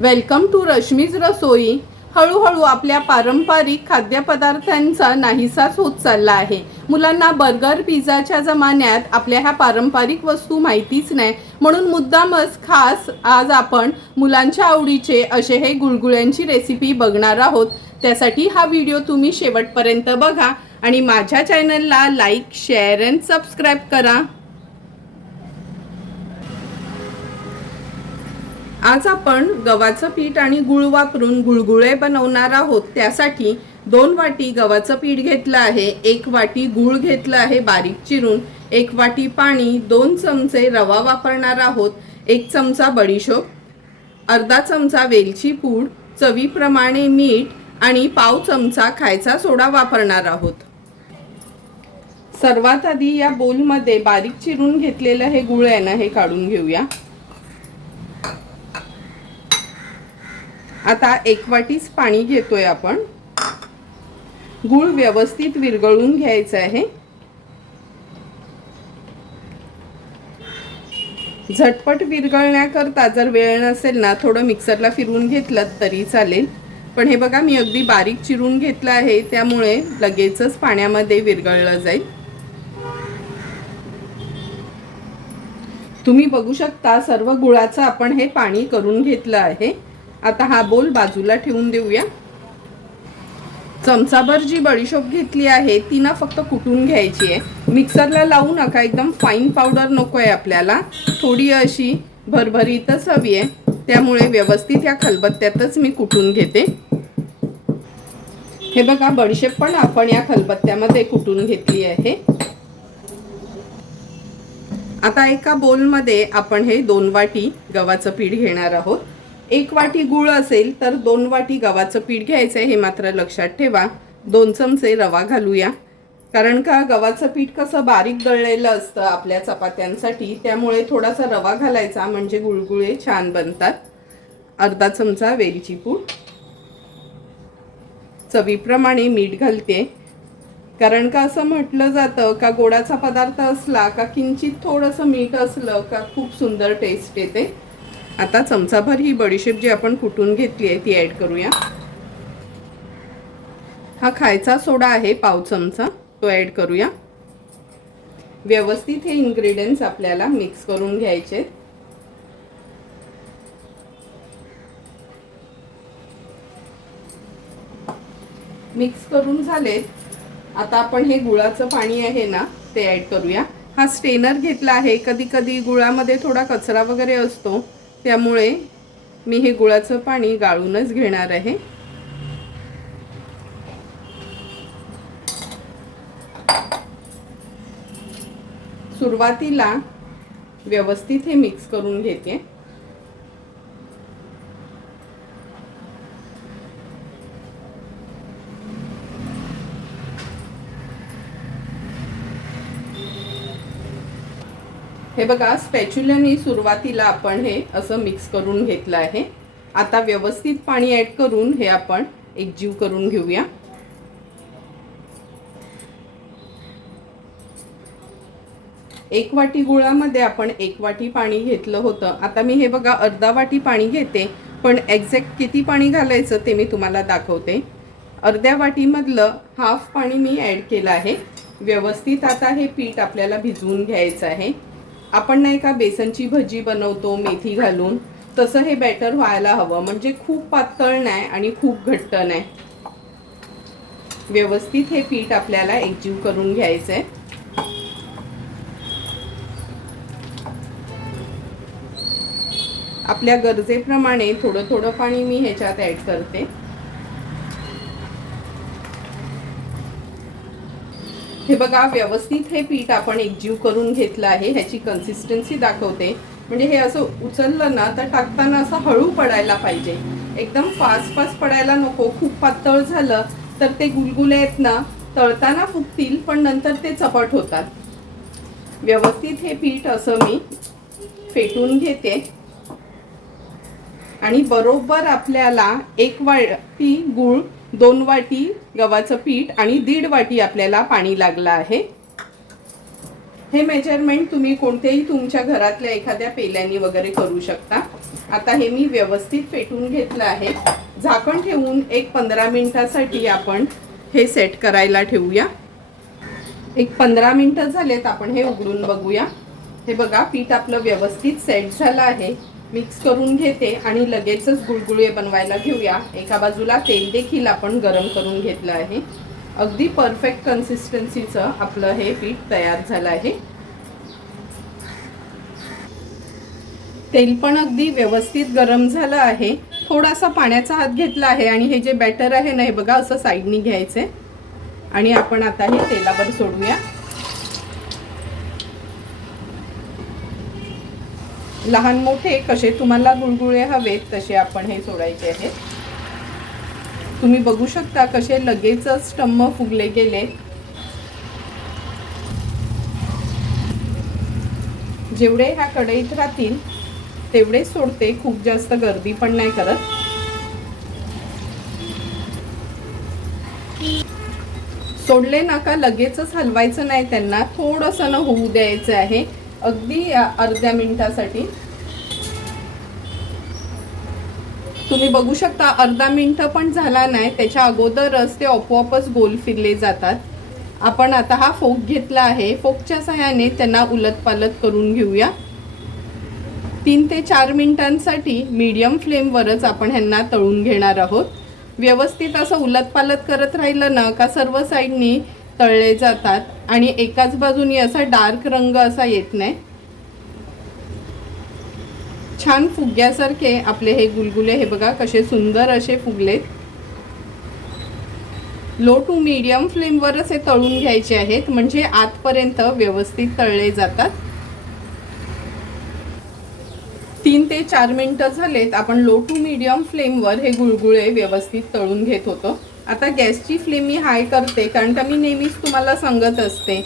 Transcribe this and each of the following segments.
Welcome to Rashmi's रसोई हळूहळू आपल्या पारंपरिक खाद्यपदार्थांचा नाहीसाच होत चालला आहे. मुलांना बर्गर पिझ्झाच्या जमान्यात आपल्या ह्या पारंपरिक वस्तू माहितीच नाही. म्हणून मुद्दामच खास आज आपण मुलांच्या आवडीचे असे हे गुळगुळ्यांची रेसिपी बघणार आहोत. त्यासाठी हा व्हिडिओ तुम्ही शेवटपर्यंत बघा आणि माझ्या चॅनलला लाईक शेअर अँड सबस्क्राईब करा. आज आपण गव्हाचं पीठ आणि गुळ वापरून गुळगुळे बनवणार आहोत. त्यासाठी दोन वाटी गव्हाचं पीठ घेतलं आहे. एक वाटी गुळ घेतलं आहे बारीक चिरून. एक वाटी पाणी दोन चमचे रवा वापरणार आहोत. एक चमचा बडीशोप अर्धा चमचा वेलची पूड चवीप्रमाणे मीठ आणि पाव चमचा खायचा सोडा वापरणार आहोत. सर्वात आधी या बोलमध्ये बारीक चिरून घेतलेलं हे गुळ आहे ना हे काढून घेऊया. आता एक वाटीच पाणी घेतोय आपण. गूळ व्यवस्थित विरघळून घ्यायचं आहे. झटपट विरघळण्याकरता जर वेळ नसेल ना थोडं मिक्सरला फिरवून घेतलं तरी चालेल. पण हे बघा मी अगदी बारीक चिरून घेतलं आहे त्यामुळे लगेचच पाण्यामध्ये विरघळलं जाईल. तुम्ही बघू शकता सर्व गुळाचं आपण हे पाणी करून घेतलं आहे. आता हा बोल बाजूला ठेवून देऊया. चमचाभर जी बडीशोप घेतली आहे ती ना फक्त कुटून घ्यायची आहे. मिक्सरला लावू नका एकदम फाईन पावडर नको आहे आपल्याला. थोडी अशी भरभरीतच हवी आहे. त्यामुळे व्यवस्थित या खलबत्त्यातच मी कुटून घेते. हे बघा बडीशेप पण आपण या खलबत्त्यामध्ये कुटून घेतली आहे. आता एका बोलमध्ये आपण हे दोन वाटी गव्हाचं पीठ घेणार आहोत. एक वाटी गुळ असेल तर दोन वाटी गव्हाचं पीठ घ्यायचं आहे हे मात्र लक्षात ठेवा. दोन चमचे रवा घालूया. कारण का? गव्हाचं पीठ कसं बारीक दळलेलं असतं आपल्या चपात्यांसाठी त्यामुळे थोडासा रवा घालायचा म्हणजे गुळगुळे छान बनतात. अर्धा चमचा वेलची पूड. चवीप्रमाणे मीठ घालते. कारण का असं म्हटलं जातं का गोडाचा पदार्थ असला का किंचित थोडंसं मीठ असलं का खूप सुंदर टेस्ट येते. आता चमचाभर ही बडीशेप जी आपण कुटून घेतली आहे ती ॲड करूया. हा खायचा सोडा आहे पाव चमचा तो ॲड करूया. व्यवस्थित हे इन्ग्रेडियंट्स आपल्याला मिक्स करून घ्यायचे. मिक्स करून झाले. आता आपण हे गुळाचं पाणी आहे ना ते ॲड करूया. हा स्टेनर घेतला आहे कधी कधी गुळामध्ये थोडा कचरा वगैरे असतो. त्यामुळे मी हे गुळाचं पाणी गाळूनच घेणार आहे. सुरुवातीला व्यवस्थित हे मिक्स करून घेते. हे बघा स्पॅच्युलनी सुरुवातीला आपण हे असं मिक्स करून घेतलं आहे. आता व्यवस्थित पाणी ॲड करून हे आपण एकजीव करून घेऊया. एक वाटी गुळामध्ये आपण एक वाटी पाणी घेतलं होतं. आता मी हे बघा अर्धा वाटी पाणी घेते पण एक्झॅक्ट किती पाणी घालायचं ते मी तुम्हाला दाखवते. अर्ध्या वाटीमधलं हाफ पाणी मी ॲड केलं आहे. व्यवस्थित आता हे पीठ आपल्याला भिजवून घ्यायचं आहे. आपण नाही का बेसनची भजी बनवतो मेथी घालून. तसं हे बॅटर व्हायला हवं. म्हणजे खूप पातळ नाही आणि खूप घट्ट नाही. व्यवस्थित हे पीठ आपल्याला एकजीव करून घ्यायचं आहे आपल्या गरजेप्रमाणे थोडं थोडं पाणी मी ह्याच्यात ॲड करते. हे बघा व्यवस्थित हे पीठ आपण एकजीव करून घेतलं आहे ह्याची कन्सिस्टन्सी दाखवते. म्हणजे हे असं उचललं ना तर टाकताना असं हळू पडायला पाहिजे. एकदम फास्ट फास्ट पडायला नको. खूप पातळ झालं तर ते गुलगुले आहेत ना तळताना फुगतील पण नंतर ते चपट होतात. व्यवस्थित हे पीठ असं मी फेटून घेते. आणि बरोबर आपल्याला एक वाटी गूळ दोन वाटी गव्हाचं पीठ आणि दीड वाटी आपल्याला पाणी लागलं आहे. हे मेजरमेंट तुम्ही कोणत्याही तुमच्या घरातल्या एखाद्या पेल्याने वगैरे करू शकता. आता हे मी व्यवस्थित फेटून घेतलं आहे. झाकण ठेवून एक पंधरा मिनिटासाठी आपण हे सेट करायला ठेवूया. एक पंधरा मिनटं झालेत आपण हे उघडून बघूया. हे बघा पीठ आपलं व्यवस्थित सेट झालं आहे. मिक्स करून घेते आणि लगेचच गुळगुळे बनवायला घेऊया. एका बाजूला तेल देखील आपण गरम करून घेतलं आहे. अगदी परफेक्ट कन्सिस्टन्सीचं आपलं हे पीठ तयार झालं आहे. तेल पण अगदी व्यवस्थित गरम झालं आहे. थोडासा पाण्याचा हात घेतला आहे आणि हे जे बॅटर आहे ना हे बघा असं साईडनी घ्यायचंय. आणि आपण आता हे तेलावर सोडूया. लहान मोठे कसे तुम्हाला गुळगुळे हवेत तसे आपण हे सोडायचे आहेत. तुम्ही बघू शकता कसे लगेचच टम्म फुगले गेले. जेवढे ह्या कढईत राहतील तेवढे सोडते खूप जास्त गर्दी पण नाही करत. सोडले ना का लगेचच हलवायचं नाही त्यांना थोडंसं न होऊ द्यायचं आहे. अगदी अर्ध्या मिनिटासाठी. तुम्ही बघू शकता अर्धा मिनिट पण झाला नाही. त्याच्या अगोदरच ते आपोआपच गोल फिरले जातात. आपण आता हा फोक घेतला आहे. फोकच्या सहाय्याने त्यांना उलटपालट करून घेऊया. तीन ते चार मिनिटांसाठी मीडियम फ्लेमवरच आपण ह्यांना तळून घेणार आहोत. व्यवस्थित असं उलटपालट करत राहिलं ना का सर्व साईडनी तळले जातात आणि एकाच बाजूनी असा डार्क रंग असा येत नाही. छान फुग्यासारखे आपले हे गुलगुले हे बघा कसे सुंदर असे फुगलेत. लो टू मीडियम फ्लेमवरच हे तळून घ्यायचे आहेत म्हणजे आतपर्यंत व्यवस्थित तळले जातात. तीन ते चार मिनिटं झालेत आपण लो टू मीडियम फ्लेमवर हे गुळगुळे व्यवस्थित तळून घेत होतो. आता गॅसची फ्लेम मी हाय करते कारण का मी नेहमीच तुम्हाला सांगत असते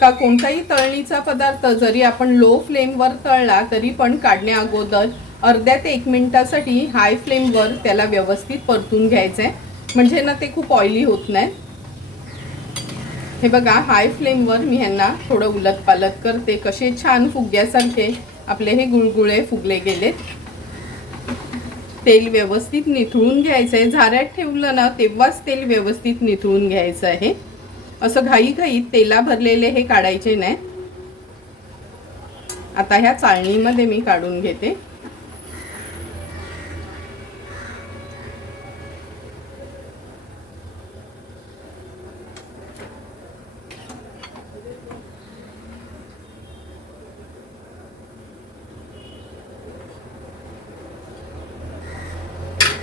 का कोणताही तळणीचा पदार्थ जरी आपण लो फ्लेमवर तळला तरी पण काढण्या अगोदर अर्ध्या ते एक मिनटासाठी हाय फ्लेमवर त्याला व्यवस्थित परतून घ्यायचं आहे म्हणजे ना ते खूप ऑइली होत नाही. हे बघा हाय फ्लेमवर मी ह्यांना थोडं उलट पालत करते. कसे छान फुग्यासारखे आपले हे गुळगुळे फुगले गेलेत. तेल व्यवस्थित निथळून घ्यायचं आहे झाऱ्यात ठेवलं ना तेव्हाच तेल व्यवस्थित निथळून घ्यायचं आहे. असं घाईघाईत तेला भरलेले हे काढायचे नाही. आता ह्या चाळणीमध्ये मी काढून घेते.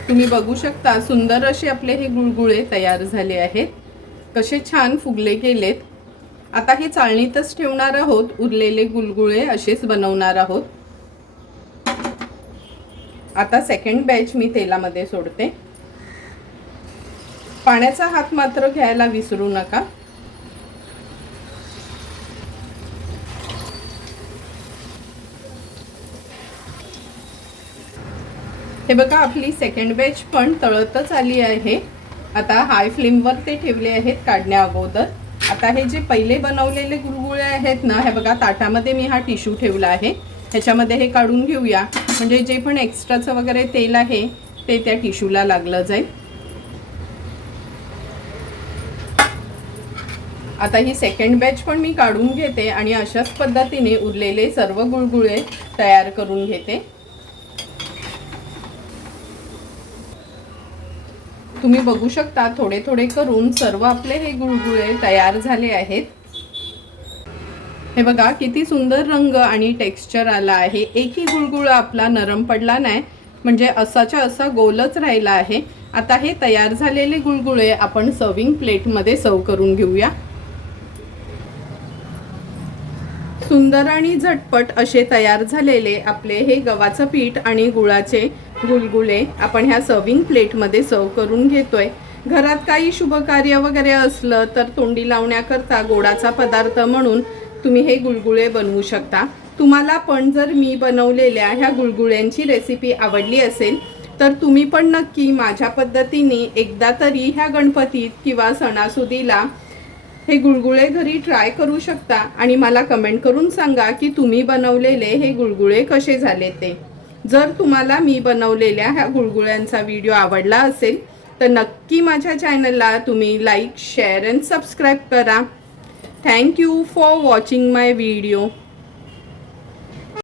तुम्ही बघू शकता सुंदर असे आपले हे गुळगुळे तयार झाले आहेत. कसे छान फुगले गेलेत. आता हे चाळणीतच ठेवणार आहोत उरलेले गुलगुळे असेच बनवणार आहोत. आता सेकंड बॅच मी तेलामध्ये सोडते. पाण्याचा हात मात्र घ्यायला विसरू नका. हे बघा आपली सेकंड बॅच पण तळतच आली आहे. आता हाय फ्लेमवर ते ठेवले आहेत काढण्या अगोदर. आता हे जे पहिले बनवलेले गुळगुळे आहेत ना हे बघा ताटामध्ये मी हा टिश्यू ठेवला आहे. ह्याच्यामध्ये हे काढून घेऊया. म्हणजे जे पण एक्स्ट्राचं वगैरे तेल आहे ते त्या टिश्यूला लागलं जाईल. आता ही सेकंड बॅच पण मी काढून घेते आणि अशाच पद्धतीने उरलेले सर्व गुळगुळे तयार करून घेते. तुम्ही बघू शकता थोडे थोडे करून सर्व आपले हे गुळगुळे तयार झाले आहेत. हे बघा किती सुंदर रंग आणि टेक्स्चर आला आहे. एकही गुळगुळ आपला नरम पडला नाही. म्हणजे असाच्या असा गोलच राहिला आहे. आता हे तयार झालेले गुळगुळे आपण सर्विंग प्लेटमध्ये सर्व करून घेऊया. सुंदर आणि झटपट असे तयार झालेले आपले हे गव्हाचं पीठ आणि गुळाचे गुलगुले आपण ह्या सर्विंग प्लेटमध्ये सर्व करून घेतोय. घरात काही शुभकार्य वगैरे असलं तर तोंडी लावण्याकरता गोडाचा पदार्थ म्हणून तुम्ही हे गुळगुळे बनवू शकता. तुम्हाला पण जर मी बनवलेल्या ह्या गुळगुळ्यांची रेसिपी आवडली असेल तर तुम्ही पण नक्की माझ्या पद्धतीने एकदा तरी ह्या गणपतीत किंवा सणासुदीला हे गुळगुळे घरी ट्राय करू शकता. आणि मला कमेंट करून सांगा की तुम्ही बनवलेले हे गुळगुळे कसे झाले ते. जर तुम्हाला मी बनवलेल्या ह्या गुळगुळ्यांचा व्हिडिओ आवडला असेल तर नक्की माझ्या चॅनलला तुम्ही लाईक शेअर अँड सबस्क्राईब करा. Thank you for watching my video